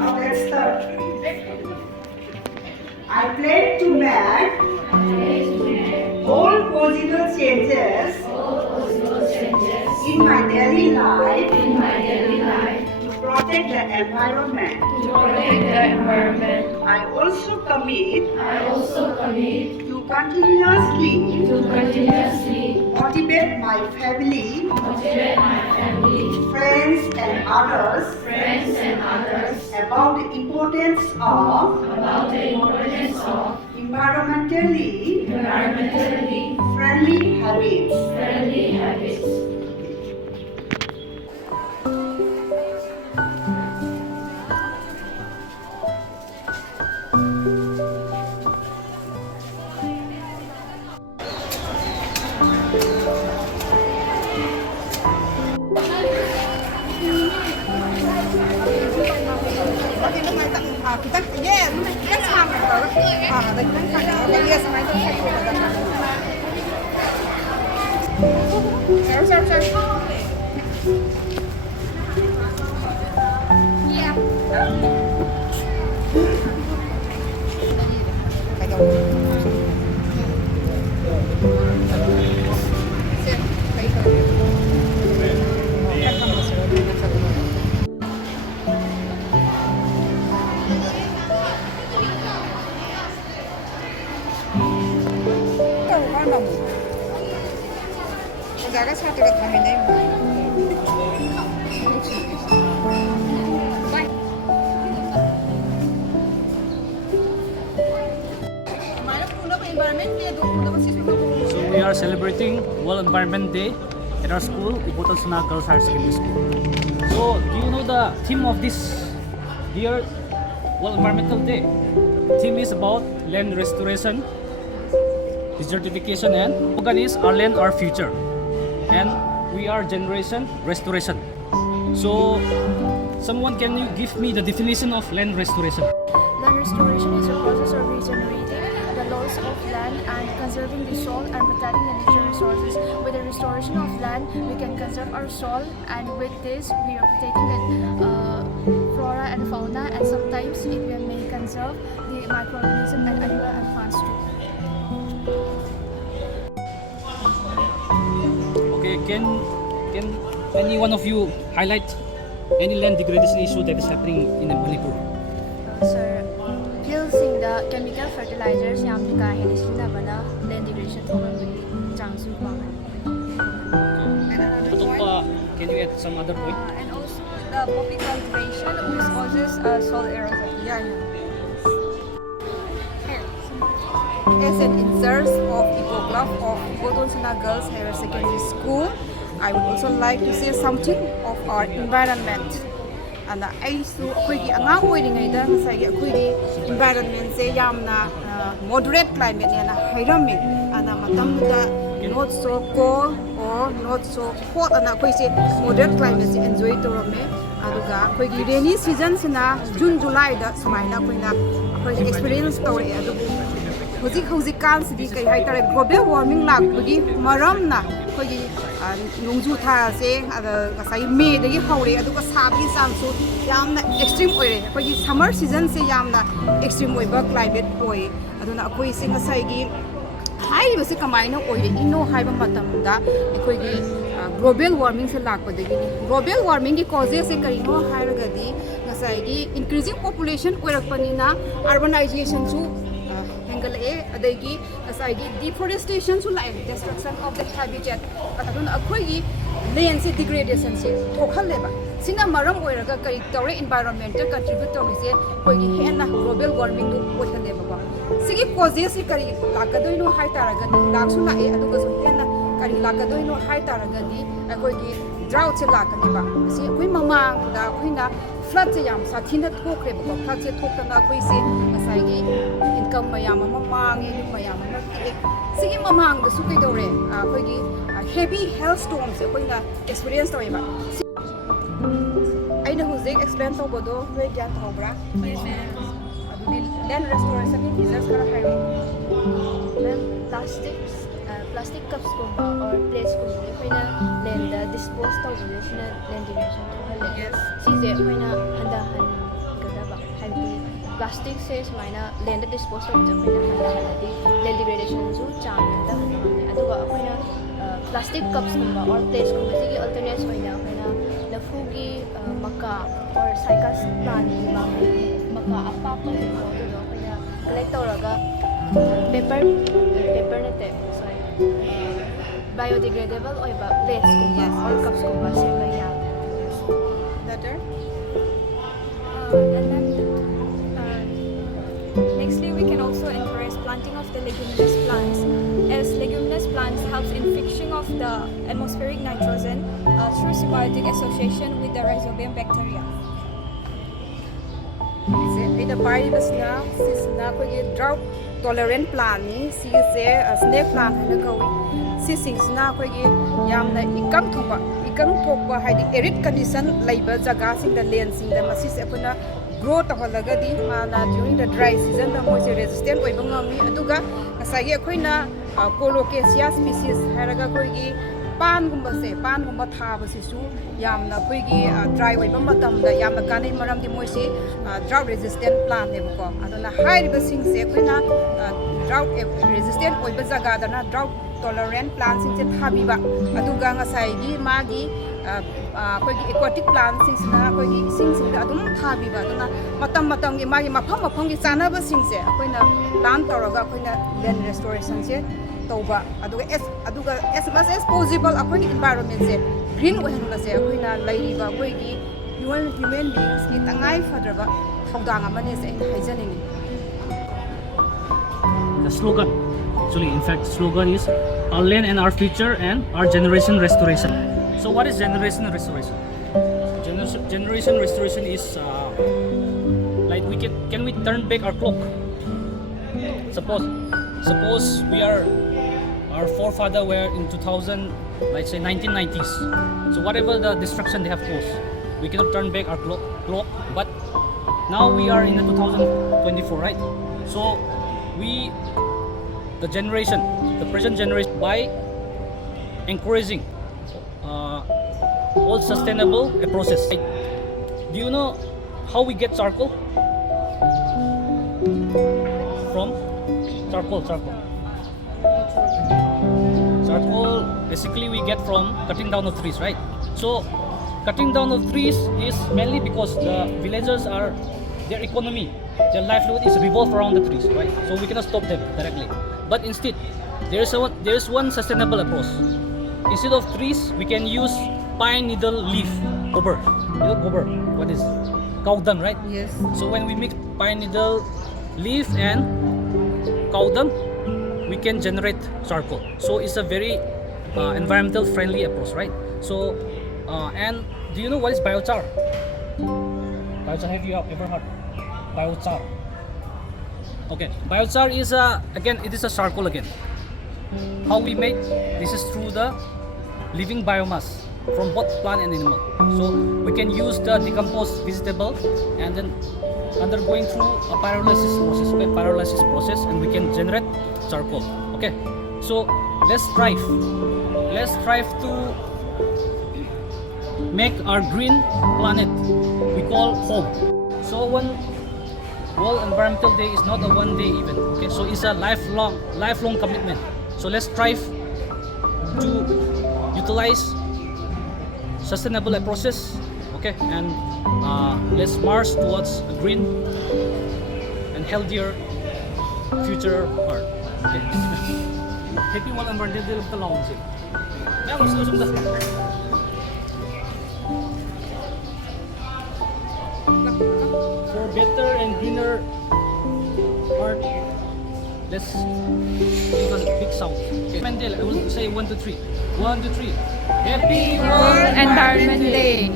Now let's start. I plan to make all possible changes in my daily life to protect the environment. I also commit to continuously motivate my family, friends and others about the importance of environmentally friendly habits. Yes, let's have it. Yes, my 자가 살 때가 다행이네. So we are celebrating World Environment Day at our school, Ibotonsana Girls Hr.sec. So do you know the theme of this year World Environmental Day? Theme is about land restoration, desertification, and slogan is our land, our future. And we are generation restoration. So someone, can you give me the definition of land restoration? Land restoration is a process of regenerating the loss of land and conserving the soil and protecting the nature resources. With the restoration of land, we can conserve our soil, and with this, we are protecting the flora and fauna, and sometimes it may conserve the microorganisms and animal and plants too. Okay, can any one of you highlight any land degradation issue that is happening in Manipur? Sir, fieldsingda chemical fertilizers yamni ka hena sinabana land degradation thokambagi changsu wangani. Can you add some other point? And also the poppy cultivation, which causes soil erosion. As an insert of epograph of Ibotonsana Girls Hr.sec. I would also like to say something of our environment. And I so quickly angang waiting either say environment say yamna moderate climate and hirami and not so cold or not so hot and moderate climate enjoy to rame aduga quickly rainy season sina June July da sumaina koina experience story adu Hozik kan sidi kai hai tare global warming lakbagi maramna khoi nongju tha se ada sai me dagi haure aduga sabi changsu yamna extreme oire khoi summer season se yamna extreme oiba climate oi aduna khoi sing sai gi hai basi kamaina oire ino haiba matamda khoi gi global warming se lakpadagi global warming gi causes se karino hairagadi ngasai gi increasing population oirakpanina urbanization su adagi asagi deforestation su like destruction of the habitat aduna akhoi gi land se degradation se thokhaleba sina maram oiraga kai tore environmental contribute to se koi gi hena global warming du oithaleba ba sigi causes se kari lakadoino hai taraga laksu la e aduga so hena kari lakadoino hai taraga di akoi gi drought se lakaneba si koi mamang da khoina flood se yam sathina thokre ba flood se thokna koi se asai gi income mayam mamang e mayam sigi mamang da su kai dore koi gi heavy hailstorms se koina experience toiba aina hujik explain to bodo we gyan thobra then restoration in business kara hairo Then plastic cups kumba or plates kumba koina land dispose to sina land degradation thokhale. Yes. Sije koina handa han gadaba. plastic se sumaina land dispose of the land degradation zu chang da aduga akoina plastic cups kumba or plates kumba sigi alternates hoina akoina lafugi maka or cycle plant maka apa ko do akoina collect tawraga paper nete sorry biodegradable oiba plates kumba or cups kumba sema ya Better? And then nextly we can also encourage planting of the leguminous plants, as leguminous plants helps in fixing of the atmospheric nitrogen through symbiotic association with the rhizobium bacteria. ꯑꯩꯅ ꯄꯥꯏꯔꯤꯕꯁꯤꯅ ꯁꯤꯁꯤꯅ ꯑꯩꯈꯣꯏꯒꯤ drought tolerant plant ꯅꯤ ꯁꯤꯒꯤꯁꯦ snake plant ꯍꯥꯏꯅ ꯀꯧꯏ ꯁꯤꯁꯤꯡꯁꯤꯅ ꯑꯩꯈꯣꯏꯒꯤ ꯌꯥꯝꯅ ꯏꯀꯪ ꯊꯣꯛꯄ ꯍꯥꯏꯗꯤ arid condition ꯂꯩꯕ ꯖꯒꯥꯁꯤꯡꯗ ꯂꯦꯟꯁꯤꯡꯗ ꯃꯁꯤꯁꯦ ꯑꯩꯈꯣꯏꯅ grow ꯇꯧꯍꯜꯂꯒꯗꯤ ꯃꯥꯅ during the dry seasonꯗ ꯃꯣꯏꯁꯦ resistant ꯑꯣꯏꯕ ꯉꯝꯃꯤ ꯑꯗꯨꯒ ꯉꯁꯥꯏꯒꯤ ꯑꯩꯈꯣꯏꯅ colocasia species ꯍꯥꯏꯔꯒ ꯑꯩꯈꯣꯏꯒꯤ ꯄꯥꯟꯒꯨꯝꯕ ꯊꯥꯕꯁꯤꯁꯨ ꯌꯥꯝꯅ ꯑꯩꯈꯣꯏꯒꯤ ꯗ꯭ꯔꯥꯏ ꯑꯣꯏꯕ ꯃꯇꯝꯗ ꯌꯥꯝꯅ ꯀꯥꯟꯅꯩ ꯃꯔꯝꯗꯤ ꯃꯣꯏꯁꯤ drought resistant plantꯅꯦꯕꯀꯣ ꯑꯗꯨꯅ ꯍꯥꯏꯔꯤꯕꯁꯤꯡꯁꯦ ꯑꯩꯈꯣꯏꯅ drought resistant ꯑꯣꯏꯕ ꯖꯒꯥꯗꯅ drought tolerant plantꯁꯤꯡꯁꯦ ꯊꯥꯕꯤꯕ ꯑꯗꯨꯒ ꯉꯁꯥꯏꯒꯤ ꯃꯥꯒꯤ ꯑꯩꯈꯣꯏꯒꯤ aquatic plantꯁꯤꯡꯁꯤꯅ ꯑꯩꯈꯣꯏꯒꯤ ꯏꯁꯤꯡꯁꯤꯡꯗ ꯑꯗꯨꯝ ꯊꯥꯕꯤꯕ ꯑꯗꯨꯅ ꯃꯇꯝꯒꯤ ꯃꯥꯒꯤ ꯃꯐꯝꯒꯤ ꯆꯥꯅꯕꯁꯤꯡꯁꯦ ꯑꯩꯈꯣꯏꯅ ꯄ꯭ꯂꯥꯟ ꯇꯧꯔꯒ ꯑꯩꯈꯣꯏꯅ land restorationꯁꯦ tauba aduga as much as possible akhoi environment se green ohenbase akhoi lairiba akhoi gi human beings ki tangai fadraba thaudang amane se haijaningi. The slogan, actually, in fact, slogan is our land and our future and our generation restoration. So, what is generation restoration? Generation restoration is like can we turn back our clock? Suppose our forefather were in 2000, let's say 1990s. So whatever the destruction they have caused, we cannot turn back our clock. But now we are in the 2024, right? So the present generation, by encouraging all sustainable process. Do you know how we get charcoal? From charcoal. Charcoal basically we get from cutting down of trees, right? So cutting down of trees is mainly because the villagers their economy, their livelihood is revolved around the trees, right? So we cannot stop them directly. But instead, there is one sustainable approach. Instead of trees, we can use pine needle leaf gobar. You know gobar? What is cow dung, right? Yes. So when we mix pine needle leaf and cow dung, we can generate charcoal. So it's a very environmental friendly approach, right? So and do you know what is biochar? Biochar, have you ever heard? Biochar. Okay, biochar is it is a charcoal again. How we make this is through the living biomass from both plant and animal. So we can use the decomposed vegetable and then undergoing through a pyrolysis process, and we can generate charcoal. Okay, so let's strive to make our green planet we call home. So World Environmental Day is not a one day event. Okay, so it's a lifelong commitment. So let's strive to utilize sustainable approaches. Okay, and let's march towards a green and healthier future Earth. Okay. Happy World Environmental Day of the Long. For better and greener Earth, let's give a big sound. Okay. Mandela, I will say 1, 2, 3. 1, 2, 3. Happy World Environment Day.